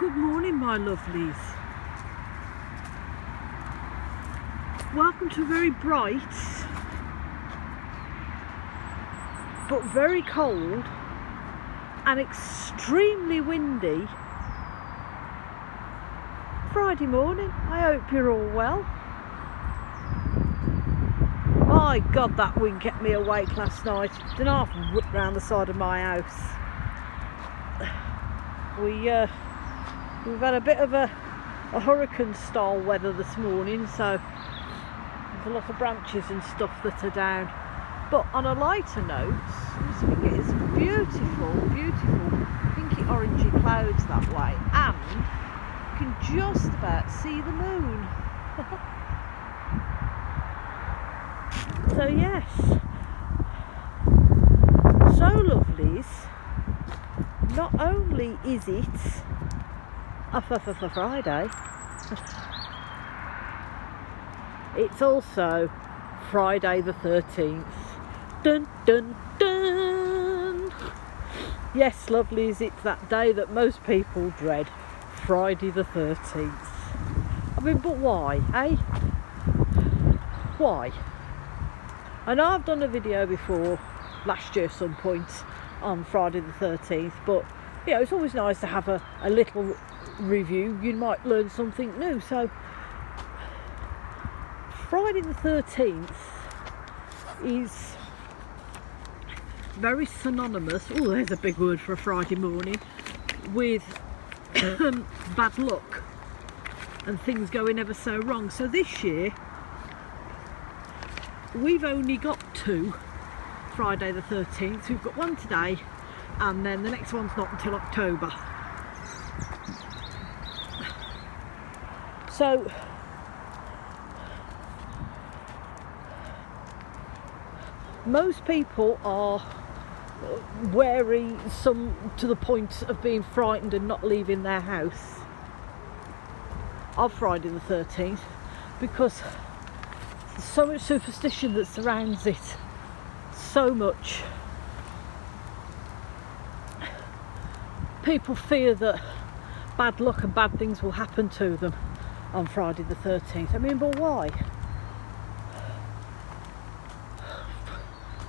Good morning, my lovelies. Welcome to a very bright but very cold and extremely windy Friday morning. I hope you're all well. My God, that wind kept me awake last night. Then half whipped round the side of my house. We've had a bit of a hurricane style weather this morning, so there's a lot of branches and stuff that are down. But on a lighter note, we get some beautiful pinky orangey clouds that way, and you can just about see the moon. So yes, so lovelies, not only is it a Friday, it's also Friday the 13th. Dun dun dun! Yes, lovelies, it's that day that most people dread, Friday the 13th. I mean, but why, eh? Why? I know I've done a video before last year some point on Friday the 13th, but you know, it's always nice to have a little review. You might learn something new. So Friday the 13th is very synonymous, oh there's a big word for a Friday morning, with bad luck and things going ever so wrong. So this year we've only got two Friday the 13th. We've got one today, and then the next one's not until October. So most people are wary, some to the point of being frightened and not leaving their house of Friday the 13th, because there's so much superstition that surrounds it. So much. People fear that bad luck and bad things will happen to them on Friday the 13th. I mean, but why?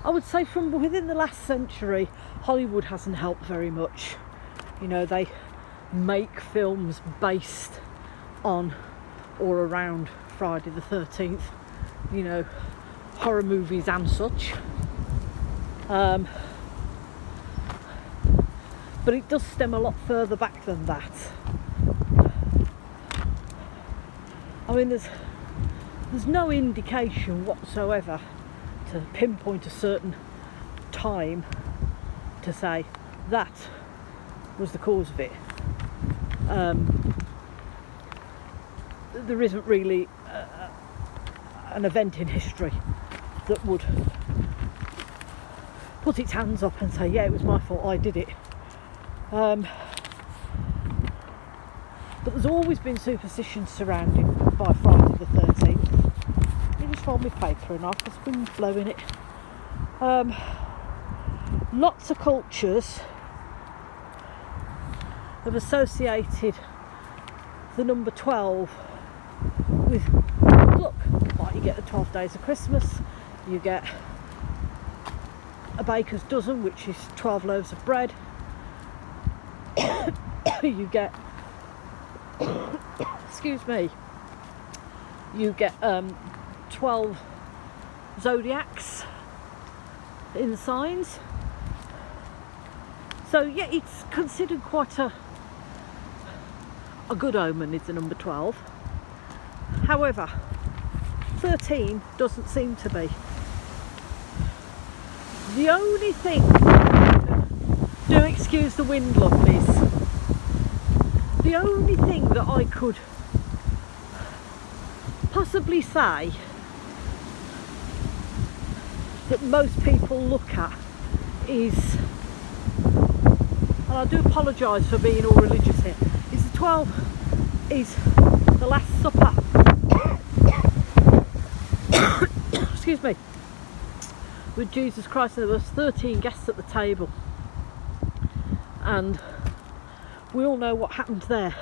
I would say from within the last century, Hollywood hasn't helped very much. You know, they make films based on or around Friday the 13th, you know, horror movies and such. But it does stem a lot further back than that. I mean, there's no indication whatsoever to pinpoint a certain time to say that was the cause of it. There isn't really an event in history that would put its hands up and say, yeah, it was my fault, I did it. But there's always been superstition surrounding by Friday the 13th. Let me just fold my paper enough, there's wind blowing it. Lots of cultures have associated the number 12 with good luck. Like you get the 12 days of Christmas, you get a baker's dozen, which is 12 loaves of bread. You get excuse me, you get 12 zodiacs in the signs. So yeah, it's considered quite a good omen, is the number 12. However, 13 doesn't seem to be. The only thing, do excuse the wind, lovelies, the only thing that I could possibly say that most people look at is, and I do apologise for being all religious here, is the 12 is the Last Supper. Excuse me. With Jesus Christ, and there was 13 guests at the table, and we all know what happened there.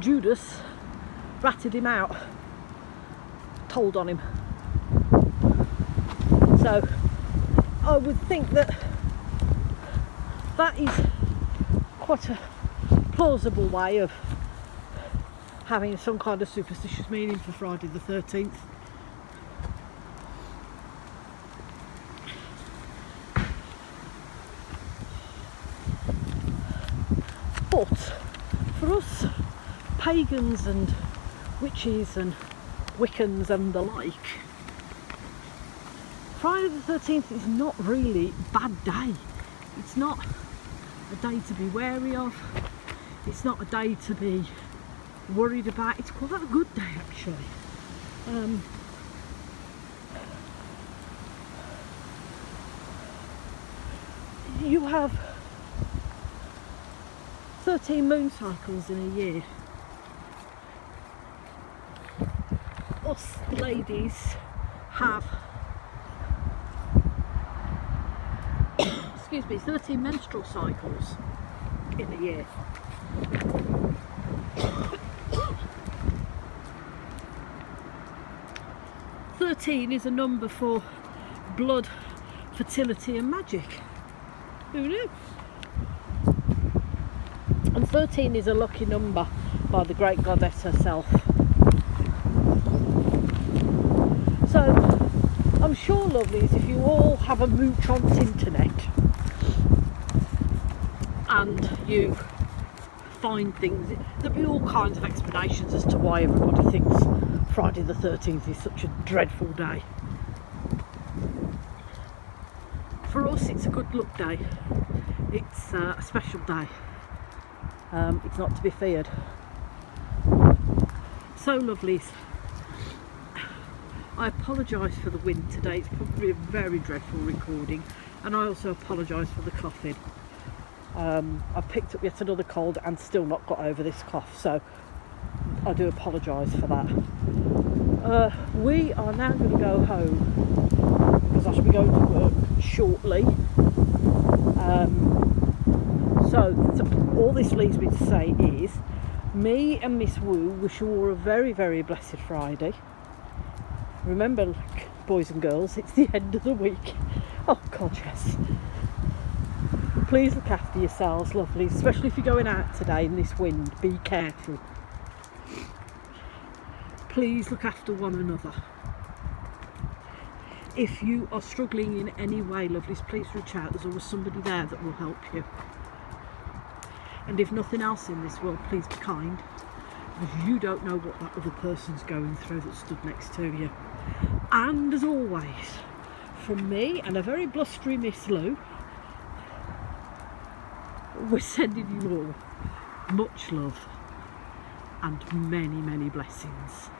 Judas ratted him out, told on him. So I would think that that is quite a plausible way of having some kind of superstitious meaning for Friday the 13th. But for us pagans and witches and Wiccans and the like, Friday the 13th is not really a bad day. It's not a day to be wary of. It's not a day to be worried about. It's quite a good day actually. You have 13 moon cycles in a year. Us ladies have 13 menstrual cycles in a year. Thirteen is a number for blood, fertility and magic. Who knew? And 13 is a lucky number by the great goddess herself. So I'm sure, lovelies, if you all have a mooch on the internet and you find things, there'll be all kinds of explanations as to why everybody thinks Friday the 13th is such a dreadful day. For us it's a good luck day. It's a special day. It's not to be feared. So, lovelies, I apologise for the wind today. It's probably a very dreadful recording, and I also apologise for the coughing. I've picked up yet another cold and still not got over this cough, so I do apologise for that. We are now going to go home because I shall be going to work shortly. So all this leads me to say is, me and Miss Wu wish you all a very, very blessed Friday. Remember, boys and girls, it's the end of the week. Oh God, yes. Please look after yourselves, lovely, especially if you're going out today in this wind. Be careful. Please look after one another. If you are struggling in any way, lovelies, please reach out. There's always somebody there that will help you. And if nothing else in this world, please be kind, because you don't know what that other person's going through that stood next to you. And as always, from me and a very blustery Miss Lou, we're sending you all much love and many, many blessings.